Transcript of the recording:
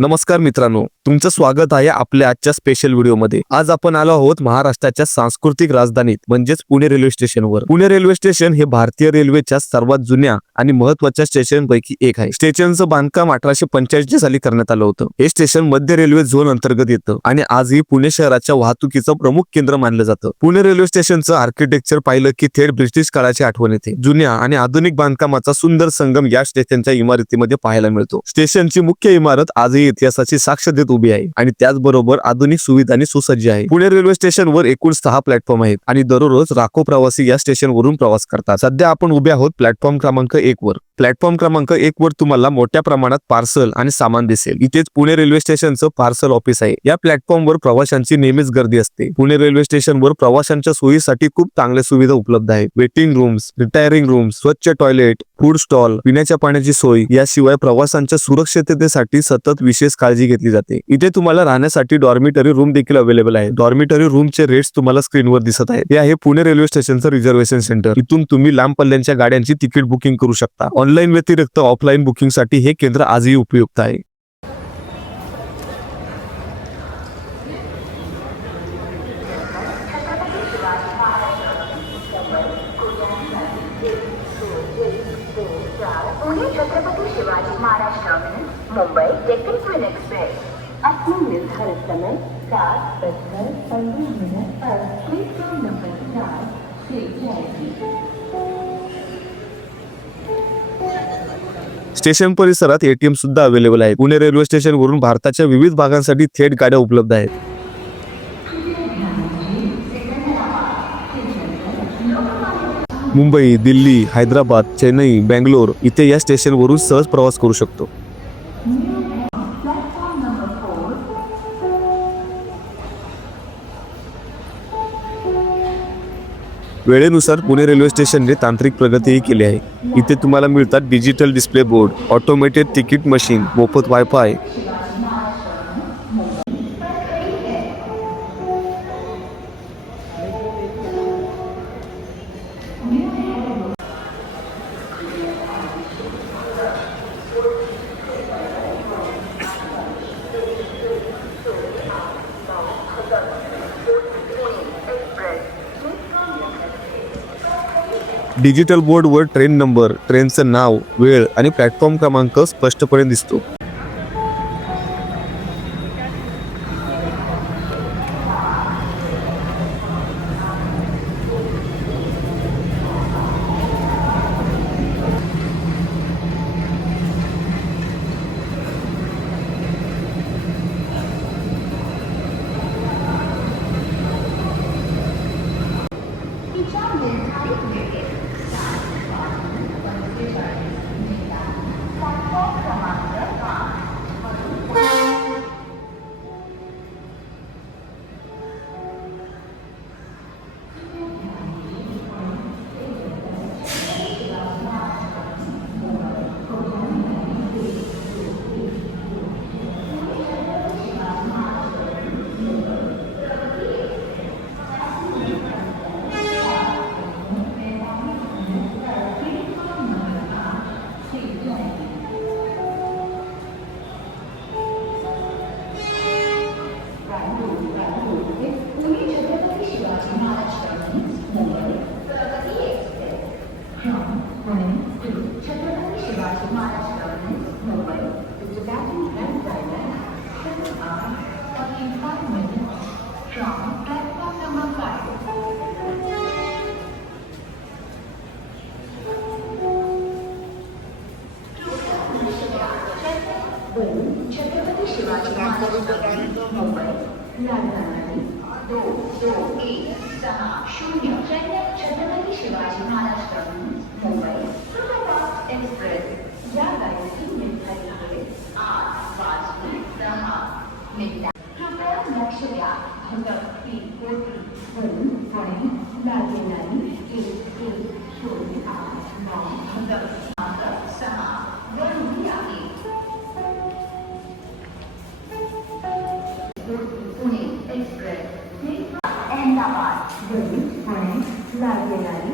नमस्कार मित्रांनो, तुमचं स्वागत आहे आपल्या आजच्या स्पेशल व्हिडिओमध्ये। आज आपण आलो आहोत महाराष्ट्राच्या सांस्कृतिक राजधानीत म्हणजेच पुणे रेल्वे स्टेशनवर। पुणे रेल्वे स्टेशन हे भारतीय रेल्वेच्या सर्वात जुन्या आणि महत्त्वाच्या स्टेशनपैकी एक आहे। स्टेशनचं बांधकाम 1845 साली करण्यात आलं होतं। हे स्टेशन मध्य रेल्वे झोन अंतर्गत येतं आणि आजही पुणे शहराच्या वाहतुकीचं प्रमुख केंद्र मानलं जातं। पुणे रेल्वे स्टेशनचं आर्किटेक्चर पाहिलं की थेट ब्रिटिश काळाची आठवण येते। जुन्या आणि आधुनिक बांधकामाचा सुंदर संगम या स्टेशनच्या इमारतीमध्ये पाहायला मिळतो। स्टेशनची मुख्य इमारत आजही इतिहासाची साक्ष देत उभी आहे आणि त्याचबरोबर आधुनिक सुविधांनी सुसज्ज आहे। पुणे रेल्वे स्टेशनवर एकूण 6 प्लॅटफॉर्म आहेत आणि दररोज लाखो प्रवासी या स्टेशनवरून प्रवास करतात। सध्या आपण उभे आहोत प्लॅटफॉर्म क्रमांक 1 वर। प्लॅटफॉर्म क्रमांक 1 वर तुम्हाला मोठ्या प्रमाणात पार्सल आणि सामान दिसेल। इथेच पुणे रेल्वे स्टेशनचं पार्सल ऑफिस आहे। या प्लॅटफॉर्मवर प्रवाशांची नेहमीच गर्दी असते। पुणे रेल्वे स्टेशनवर प्रवाशांच्या सोयीसाठी खूप चांगल्या सुविधा उपलब्ध आहेत। वेटिंग रूम्स, रिटायरिंग रूम्स, स्वच्छ टॉयलेट, फूड स्टॉल, पिण्याच्या पाण्याची सोय, याशिवाय प्रवाशांच्या सुरक्षिततेसाठी सतत विशेष काळजी घेतली जाते। इथे तुम्हाला राहण्यासाठी डॉर्मिटरी रूम देखील अवेलेबल आहे। डॉर्मिटरी रूमचे रेट्स तुम्हाला स्क्रीनवर दिसत आहेत। हे आहे पुणे रेल्वे स्टेशनचं रिझर्वेशन सेंटर। इथून तुम्ही लांब पल्ल्याच्या गाड्यांची तिकीट बुकिंग करू शकता। ऑनलाईन व्यतिरिक्त ऑफलाईन बुकिंगसाठी हे केंद्र आजही उपयुक्त आहे। पुणे छत्रपति शिवाजी महाराज टर्मिनस मुंबई डेक्कन एक्सप्रेस अपने निर्धारित समय 7:15 पर प्लेटफॉर्म नंबर 4 से जाएगी। स्टेशन परिसरात एटीएम सुद्धा अवेलेबल आहे। पुणे रेल्वे स्टेशन वरून भारताच्या विविध भागांसाठी थेट गाड्या उपलब्ध आहेत। मुंबई, दिल्ली, हैदराबाद, चेन्नई, बेंगलोर इथे या स्टेशनवरून सहज प्रवास करू शकतो। वेळेनुसार पुणे रेल्वे स्टेशनने तांत्रिक प्रगतीही केली आहे। इथे तुम्हाला मिळतात digital display board, automated ticket machine, मोफत वायफाय। डिजिटल बोर्डवर ट्रेन नंबर, ट्रेनचं नाव, वेळ आणि प्लॅटफॉर्म क्रमांक स्पष्टपणे दिसतो। Chhatrapati Shivaji Maharaj Mumbai Rajdhani 2216 Chhatrapati Shivaji Maharaj terminus Mumbai superfast express या गाडीची निर्धारित वेळ 8:10 कृपया लक्ष द्या। भटक पी वरून पुणे लागेनारी 1108 भटक 6 वरून आहे। पुणे एक्सप्रेस अहमदाबाद पुणे लागेनारी